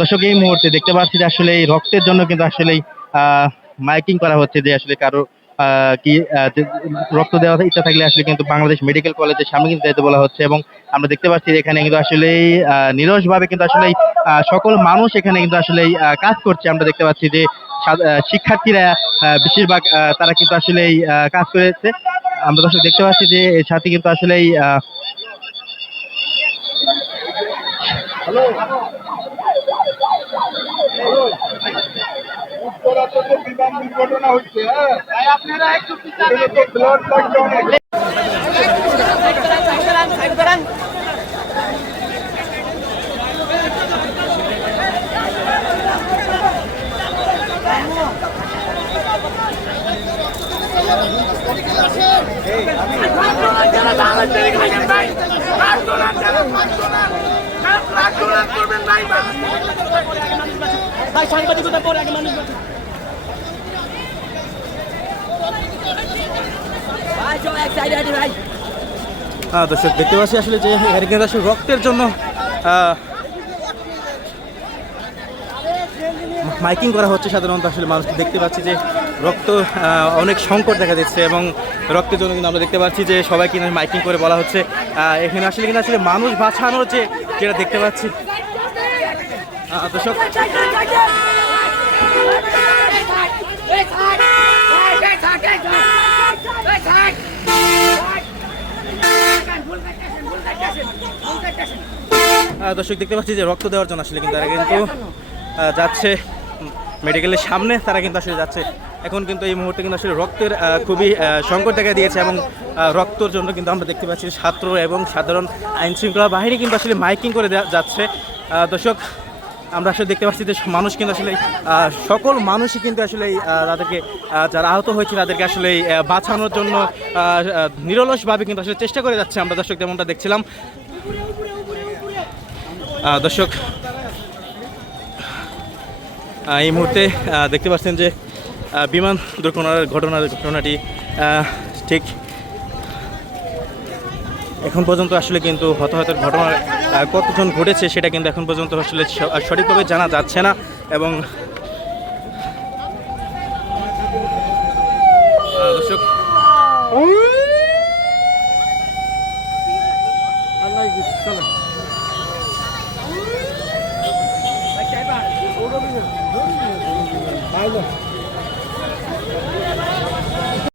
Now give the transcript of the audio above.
দর্শক এই মুহূর্তে দেখতে পাচ্ছি যে আসলে এই রক্তের জন্য কিন্তু আসলে মাইকিং করা হচ্ছে যে আসলে কারো কি রক্ত দেওয়ার ইচ্ছা থাকলে আসলে কিন্তু বাংলাদেশ মেডিকেল কলেজের সামনে কিন্তু যেতে বলা হচ্ছে। এবং আমরা দেখতে পাচ্ছি এখানে কিন্তু আসলে নিরস ভাবে কিন্তু আসলে সকল মানুষ এখানে কিন্তু আসলে কাজ করছে। আমরা দেখতে পাচ্ছি যে শিক্ষার্থীরা বেশিরভাগ তারা কিন্তু আসলে কাজ করেছে। আমরা দর্শক দেখতে পাচ্ছি যে এর সাথে কিন্তু আসলে বিমান দুর্ঘটনা হচ্ছে। আপনারা একটু সাংবাদিকতা করে আগে মানুষ দর্শক দেখতে পাচ্ছি আসলে যে এখানে আসলে রক্তের জন্য মাইকিং করা হচ্ছে। সাধারণত আসলে মানুষ দেখতে পাচ্ছি যে রক্ত অনেক সংকট দেখা দিচ্ছে এবং রক্তের জন্য কিন্তু আমরা দেখতে পাচ্ছি যে সবাই কিনা মাইকিং করে বলা হচ্ছে এখানে আসলে কিন্তু আসলে মানুষ বাঁচানোর যেটা দেখতে পাচ্ছি। দর্শক দর্শক দেখতে পাচ্ছি যে রক্ত দেওয়ার জন্য আসলে কিন্তু তারা কিন্তু যাচ্ছে মেডিকেলের সামনে, তারা কিন্তু আসলে যাচ্ছে। এখন কিন্তু এই মুহূর্তে কিন্তু আসলে রক্তের খুবই সংকট দেখা দিয়েছে এবং রক্তর জন্য কিন্তু আমরা দেখতে পাচ্ছি ছাত্র এবং সাধারণ আইন শৃঙ্খলা বাহিনী কিন্তু আসলে মাইকিং করে যাচ্ছে। দর্শক আমরা আসলে দেখতে পাচ্ছি যে মানুষ কিন্তু আসলে সকল মানুষই কিন্তু আসলে তাদেরকে যারা আহত হয়েছে তাদেরকে আসলে বাঁচানোর জন্য নিরলসভাবে কিন্তু আসলে চেষ্টা করে যাচ্ছে। আমরা দর্শক যেমনটা দেখছিলাম। দর্শক এই মুহূর্তে দেখতে পাচ্ছেন যে বিমান দুর্ঘটনার ঘটনাটি ঠিক এখন পর্যন্ত আসলে কিন্তু হতাহতের ঘটনা কতজন ঘটেছে সেটা কিন্তু এখন পর্যন্ত আসলে সঠিকভাবে জানা যাচ্ছে না। এবং দর্শক আল্লাহ